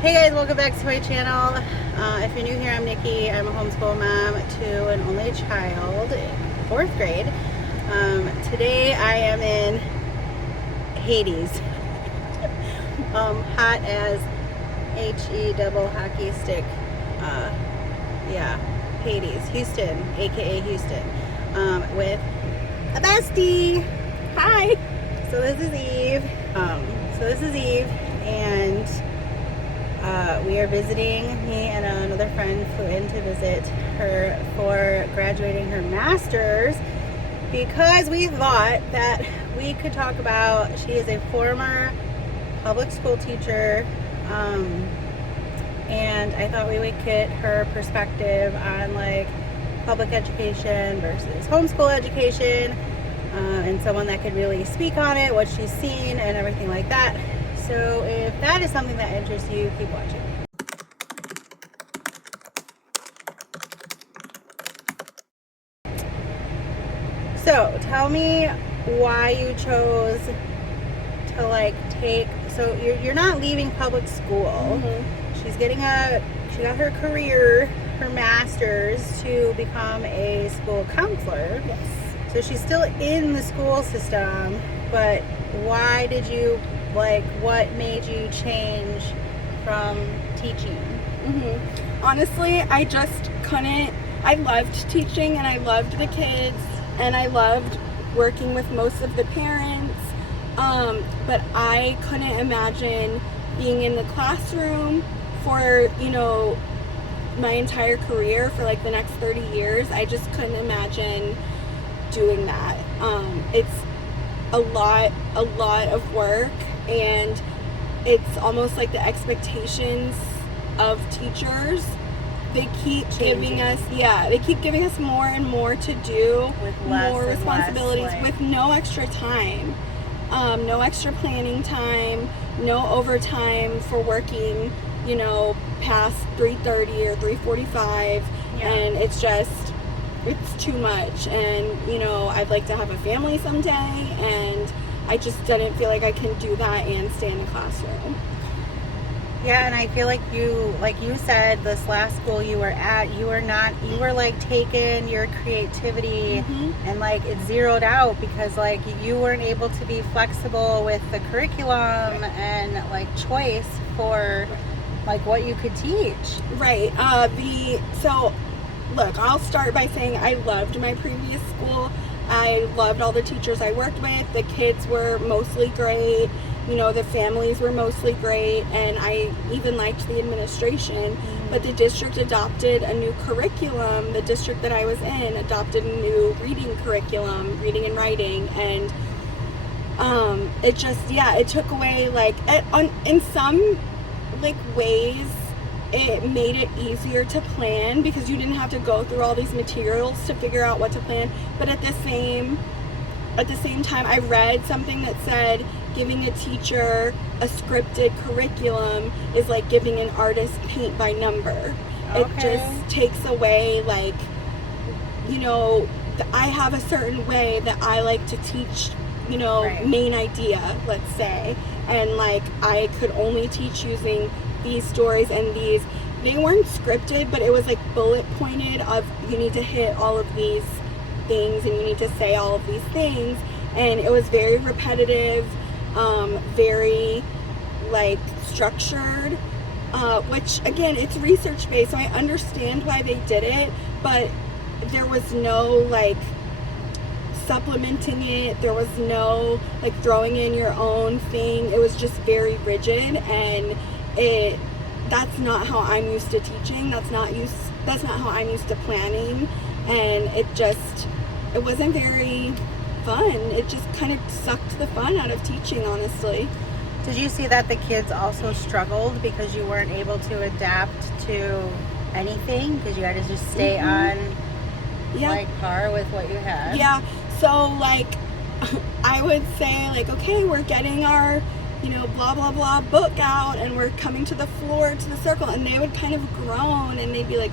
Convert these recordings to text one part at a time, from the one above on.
Hey guys, welcome back to my channel. If you're new here, I'm Nikki. I'm a homeschool mom to an only child in 4th grade. Today I am in Hades. Hot as H-E double hockey stick. Yeah, Hades, Houston, aka Houston, with a bestie. Hi. So this is Eve. And we are visiting. Me and another friend flew in to visit her for graduating her master's because we thought that we could talk about, she is a former public school teacher, and I thought we would get her perspective on like public education versus homeschool education, and someone that could really speak on it, what she's seen and everything like that. So if that is something that interests you, keep watching. So tell me why you chose to like so you're not leaving public school. Mm-hmm. She got her career, her master's to become a school counselor. Yes. So she's still in the school system, but why did you, what made you change from teaching? Mm-hmm. Honestly, I just couldn't. I loved teaching and I loved the kids and I loved working with most of the parents, but I couldn't imagine being in the classroom for, my entire career for like the next 30 years. I just couldn't imagine doing that. It's a lot of work, and it's almost like the expectations of teachers, they keep giving us more and more to do, with more responsibilities, with no extra time, no extra planning time, no overtime for working past 3:30 or 3:45. And it's too much. And I'd like to have a family someday, and I just didn't feel like I can do that and stay in the classroom. Yeah, and I feel like you said, this last school you were at, you were like taking your creativity, mm-hmm. and like it zeroed out because like you weren't able to be flexible with the curriculum and like choice for like what you could teach. Right. So look, I'll start by saying I loved my previous school. I loved all the teachers I worked with. The kids were mostly great. The families were mostly great, and I even liked the administration. Mm-hmm. But the district adopted a new curriculum. The district that I was in adopted a new reading curriculum, reading and writing, and it took away in some ways. It made it easier to plan because you didn't have to go through all these materials to figure out what to plan. But at the same time, I read something that said giving a teacher a scripted curriculum is like giving an artist paint by number. Okay. It just takes away I have a certain way that I like to teach, right. Main idea, let's say. And I could only teach using these stories, and they weren't scripted, but it was like bullet pointed of you need to hit all of these things and you need to say all of these things, and it was very repetitive, very structured, which again, it's research based, so I understand why they did it, but there was no supplementing it. There was no throwing in your own thing. It was just very rigid, and that's not how I'm used to teaching. That's not how I'm used to planning, and it wasn't very fun. It just kind of sucked the fun out of teaching, honestly. Did you see that the kids also struggled because you weren't able to adapt to anything because you had to just stay mm-hmm. on par with what you had? Yeah. So I would say okay, we're getting our you know, blah, blah, blah book out, and we're coming to the floor, to the circle, and they would kind of groan, and they'd be like,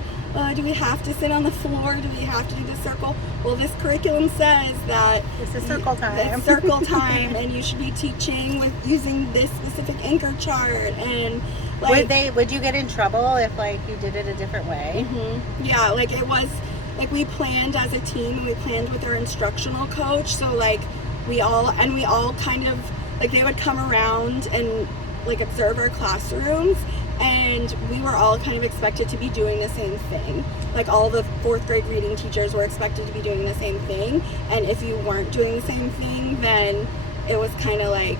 do we have to sit on the floor? Do we have to do the circle? Well, this curriculum says that It's a circle time. It's circle time, and you should be teaching with using this specific anchor chart. And like, would you get in trouble if like you did it a different way? Yeah, like it was like we planned as a team, and we planned with our instructional coach. So like we all kind of like, they would come around and like observe our classrooms, and we were all kind of expected to be doing the same thing. Like all the 4th grade reading teachers were expected to be doing the same thing, and if you weren't doing the same thing, then it was kind of like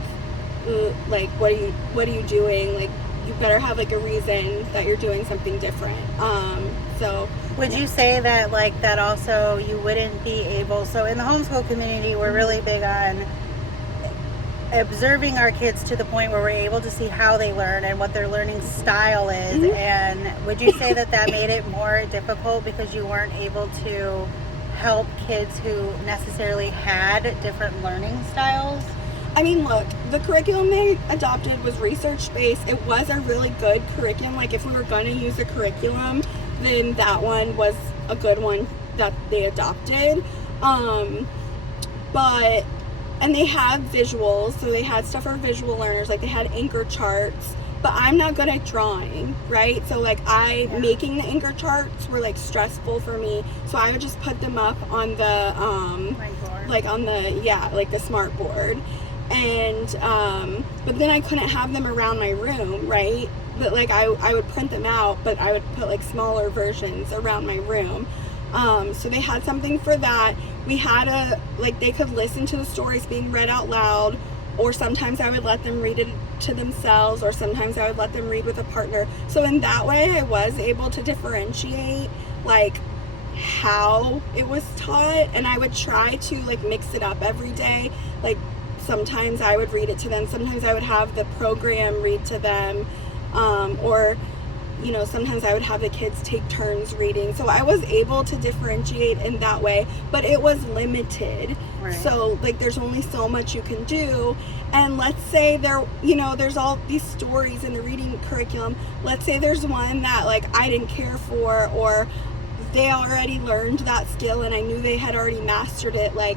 what are you doing? Like, you better have like a reason that you're doing something different. So would you say that like that also you wouldn't be able, so in the homeschool community we're really big on observing our kids to the point where we're able to see how they learn and what their learning style is. And would you say that made it more difficult because you weren't able to help kids who necessarily had different learning styles? I mean, look, the curriculum they adopted was research-based. It was a really good curriculum. Like, if we were going to use a curriculum, then that one was a good one that they adopted. And they have visuals, so they had stuff for visual learners, like they had anchor charts, but I'm not good at drawing, right? So like making the anchor charts were like stressful for me, so I would just put them up on the like on the like the smart board, and but then I couldn't have them around my room, right? But like I would print them out, but I would put like smaller versions around my room. So they had something for that. We had they could listen to the stories being read out loud, or sometimes I would let them read it to themselves, or sometimes I would let them read with a partner. So in that way, I was able to differentiate like how it was taught, and I would try to like mix it up every day. Like sometimes I would read it to them, sometimes I would have the program read to them, or you know, sometimes I would have the kids take turns reading. So I was able to differentiate in that way, but it was limited. Right. So like there's only so much you can do. And let's say there's all these stories in the reading curriculum. Let's say there's one that like I didn't care for, or they already learned that skill and I knew they had already mastered it. Like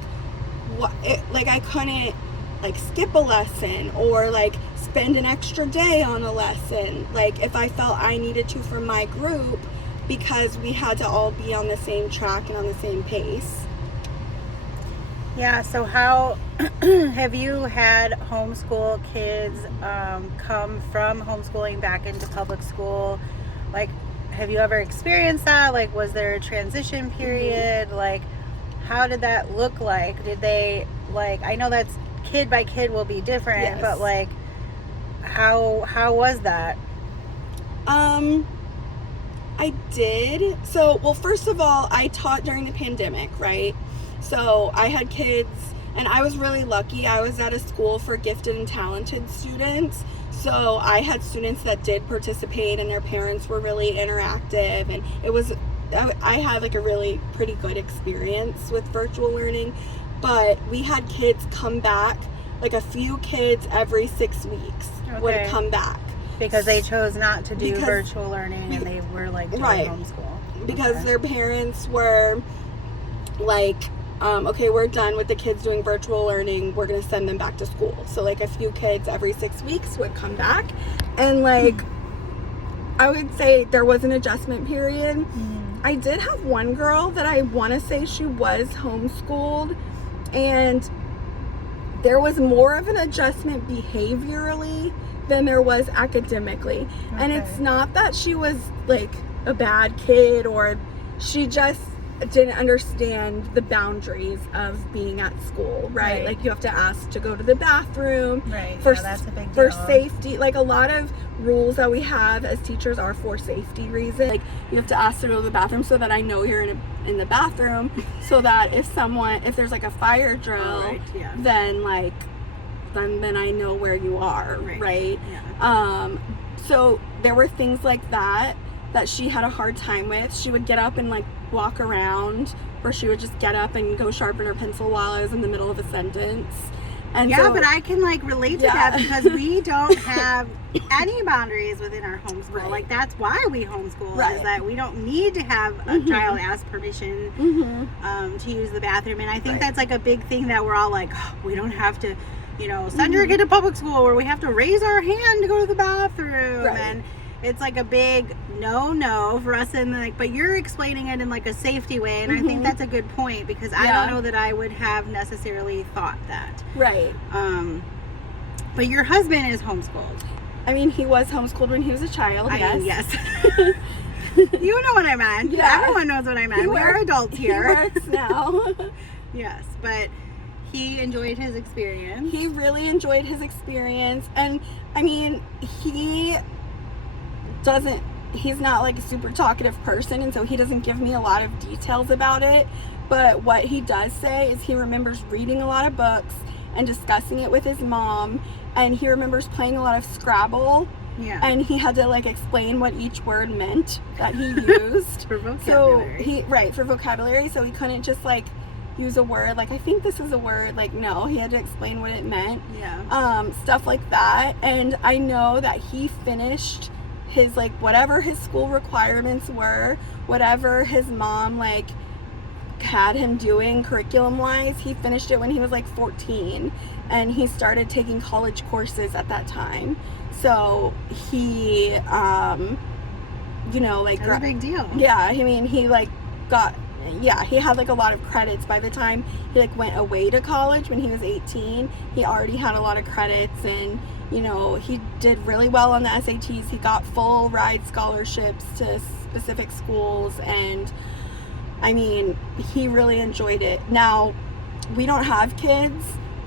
I couldn't like skip a lesson, or like spend an extra day on a lesson, like if I felt I needed to from my group, because we had to all be on the same track and on the same pace. Yeah, so how have you had homeschool kids come from homeschooling back into public school? Like, have you ever experienced that? Like, was there a transition period? Like, how did that look like? Did they, like, I know that's kid by kid will be different, yes, but like how was that? I did. So, well, first of all, I taught during the pandemic, right? So I had kids, and I was really lucky. I was at a school for gifted and talented students. So I had students that did participate, and their parents were really interactive, and I had like a really pretty good experience with virtual learning. But we had kids come back, like a few kids every 6 weeks would come back. Because they chose not to do virtual learning, and they were like doing homeschool. Because their parents were like, okay, we're done with the kids doing virtual learning, we're going to send them back to school. So like a few kids every 6 weeks would come back. And like, I would say there was an adjustment period. I did have one girl that I want to say she was homeschooled, and there was more of an adjustment behaviorally than there was academically. And it's not that she was like a bad kid, or she just didn't understand the boundaries of being at school, right? Like you have to ask to go to the bathroom, that's a big deal. For safety. Like a lot of rules that we have as teachers are for safety reasons. Like you have to ask to go to the bathroom so that I know you're in the bathroom, so that if there's like a fire drill, then I know where you are, right? Yeah. So there were things like that she had a hard time with. She would get up and like walk around, or she would just get up and go sharpen her pencil while I was in the middle of a sentence. And yeah, so, but I can like relate to Yeah. that because we don't have any boundaries within our homeschool. Right. Like that's why we homeschool, Right. is that we don't need to have a child ask permission to use the bathroom. And I think Right. that's like a big thing that we're all like, oh, we don't have to, send your kid to public school where we have to raise our hand to go to the bathroom. Right. And it's like a big no for us, and like, but you're explaining it in like a safety way, and I think that's a good point because I don't know that I would have necessarily thought that. Right. But your husband is homeschooled. I mean, he was homeschooled when he was a child. Yes. Yes. You know what I meant. Yeah. Everyone knows what I meant. He We are adults here. He works now. Yes, but he enjoyed his experience. He really enjoyed his experience, and I mean, he's not like a super talkative person, and so he doesn't give me a lot of details about it, but what he does say is he remembers reading a lot of books and discussing it with his mom, and he remembers playing a lot of Scrabble. Yeah. And he had to like explain what each word meant that he used. For vocabulary. So for vocabulary, so he couldn't just like use a word like, I think this is a word, like, no, he had to explain what it meant. Yeah. Stuff like that. And I know that he finished his like whatever his school requirements were, whatever his mom like had him doing curriculum wise, he finished it when he was like 14, and he started taking college courses at that time. So he like That's a big deal. yeah, I mean, he had like a lot of credits by the time he like went away to college. When he was 18, he already had a lot of credits, and he did really well on the SATs. He got full ride scholarships to specific schools, and I mean, he really enjoyed it. Now, we don't have kids,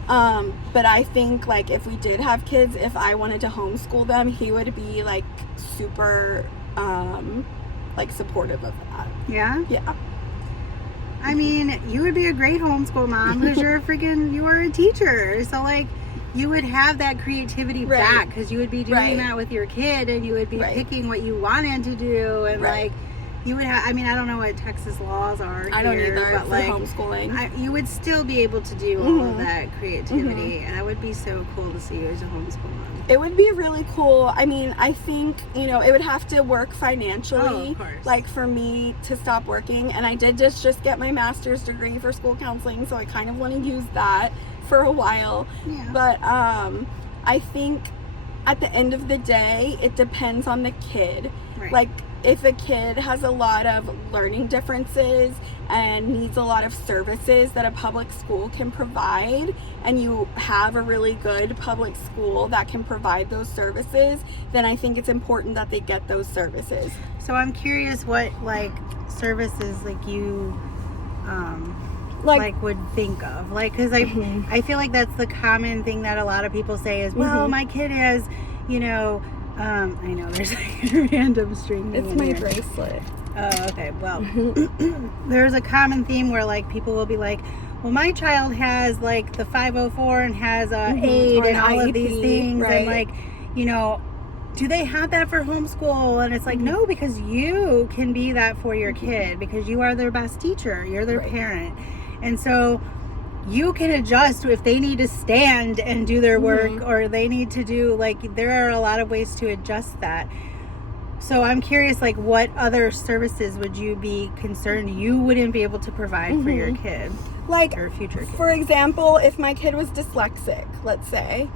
but I think like if we did have kids, if I wanted to homeschool them, he would be like super like supportive of that. Yeah? Yeah. I mean, you would be a great homeschool mom because you are a teacher. So like, you would have that creativity Right. back because you would be doing Right. that with your kid, and you would be Right. picking what you wanted to do, and Right. like, you would have, I mean, I don't know what Texas laws are I don't here, either but for like, homeschooling. you would still be able to do all of that creativity, and that would be so cool to see you as a homeschool mom. It would be really cool. I mean, I think, it would have to work financially. Oh, of course. Like for me to stop working. And I did just get my master's degree for school counseling, so I kind of want to use that for a while. Yeah. But I think at the end of the day, it depends on the kid. Right. Like if a kid has a lot of learning differences and needs a lot of services that a public school can provide, and you have a really good public school that can provide those services, then I think it's important that they get those services. So I'm curious what like services like you Like would think of, like, because I feel like that's the common thing that a lot of people say is, well, my kid has, I know there's like a random string. it's in my here. bracelet. Oh, okay. Well, there's a common theme where like people will be like, well, my child has like the 504 and has a aid Or an and all of these IEP, things, right. and like, do they have that for homeschool? And it's like, no, because you can be that for your kid, because you are their best teacher, you're their Right. parent, and so you can adjust if they need to stand and do their work, or they need to do, like, there are a lot of ways to adjust that. So I'm curious, like, what other services would you be concerned you wouldn't be able to provide for your kid Like, or future kid? for example, if my kid was dyslexic, let's say,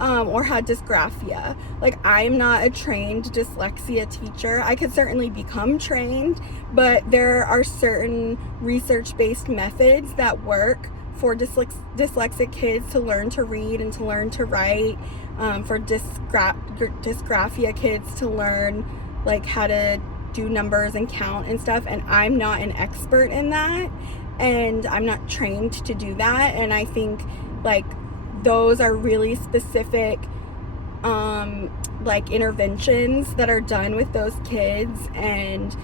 or had dysgraphia, like, I'm not a trained dyslexia teacher. I could certainly become trained, but there are certain research-based methods that work for dyslexic kids to learn to read and to learn to write, for dysgraphia kids to learn like how to do numbers and count and stuff, and I'm not an expert in that, and I'm not trained to do that. And I think like those are really specific like interventions that are done with those kids, and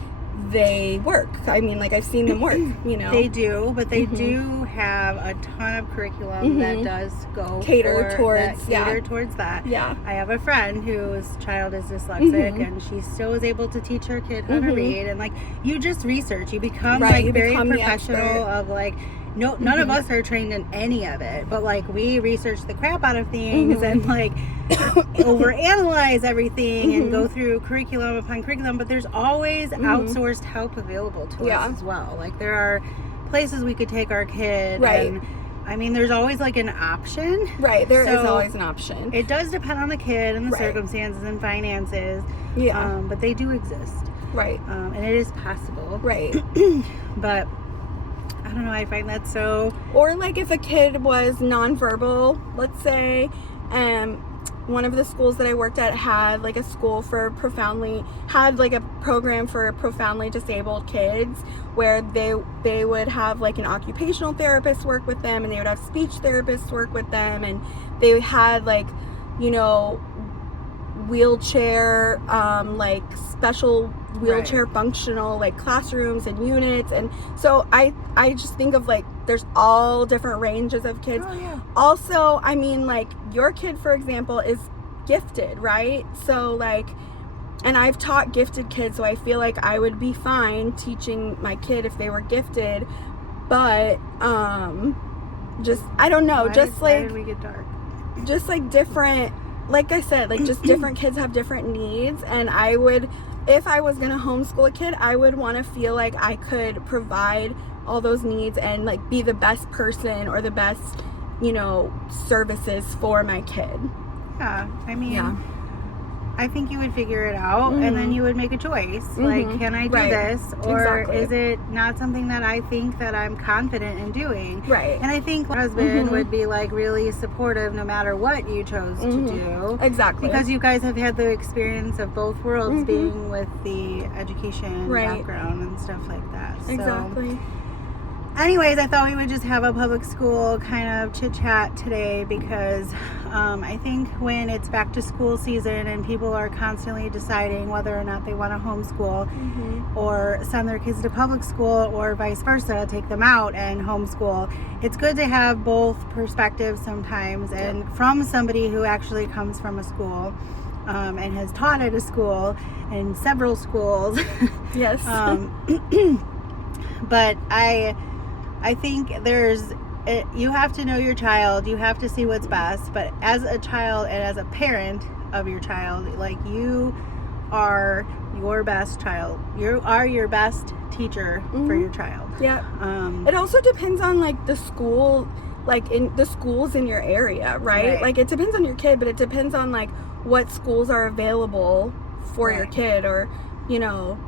they work. I mean, like, I've seen them work, They do, but they do have a ton of curriculum that does go cater towards that. Yeah. I have a friend whose child is dyslexic, and she still is able to teach her kid how to read. And like, you just research, you become Right, like you very become the professional expert. of like, none of us are trained in any of it, but like we research the crap out of things and like overanalyze everything and go through curriculum upon curriculum, but there's always outsourced help available to us as well. Like there are places we could take our kid, and I mean there's always like an option. Right, there is always an option. It does depend on the kid and the circumstances and finances. Yeah. But they do exist. Right. And it is possible. Right. But I don't know, I find that so... Or like if a kid was nonverbal, let's say, one of the schools that I worked at had like a school for had like a program for profoundly disabled kids where they would have like an occupational therapist work with them, and they would have speech therapists work with them, and they had like, you know, wheelchair, like special wheelchair functional like classrooms and units. And so I just think of like there's all different ranges of kids. Also, I mean, like your kid, for example, is gifted, right? So like, and I've taught gifted kids, so I feel like I would be fine teaching my kid if they were gifted, but just I don't know, why did we get dark? Just like different, like I said, like just different kids have different needs, and I would, if I was gonna homeschool a kid, I would want to feel like I could provide all those needs and like be the best person or the best, you know, services for my kid. Yeah, I mean, I think you would figure it out, and then you would make a choice. Like, can I do this, or is it not something that I think that I'm confident in doing? Right. And I think my husband would be like really supportive no matter what you chose to do. Exactly. Because you guys have had the experience of both worlds, being with the education background and stuff like that. So. Exactly. Anyways, I thought we would just have a public school kind of chit chat today, because I think when it's back to school season and people are constantly deciding whether or not they want to homeschool or send their kids to public school, or vice versa, take them out and homeschool, it's good to have both perspectives sometimes, and from somebody who actually comes from a school and has taught at a school and several schools. Yes. But I think you have to know your child, you have to see what's best, but as a child and as a parent of your child, like, you are your best child. You are your best teacher for your child. Yeah. It also depends on like the school, like in the schools in your area, right? Like it depends on your kid, but it depends on like what schools are available for your kid, or, you know,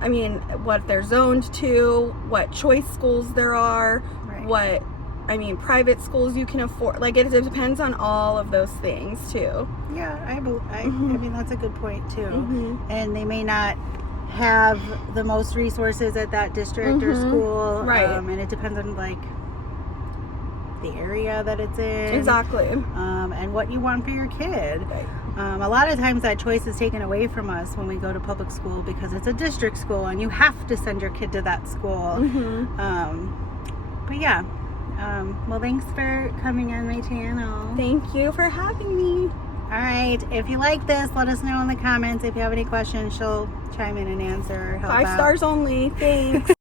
I mean, what they're zoned to, what choice schools there are, what, I mean, private schools you can afford. Like, it depends on all of those things, too. Yeah, I mean, that's a good point, too. And they may not have the most resources at that district or school. Right. And it depends on, like, the area that it's in. Exactly. And what you want for your kid. Right. A lot of times that choice is taken away from us when we go to public school, because it's a district school and you have to send your kid to that school. But yeah, well, thanks for coming on my channel. Thank you for having me. All right, if you like this, let us know in the comments. If you have any questions, she'll chime in and answer or help 5 out. stars only. Thanks.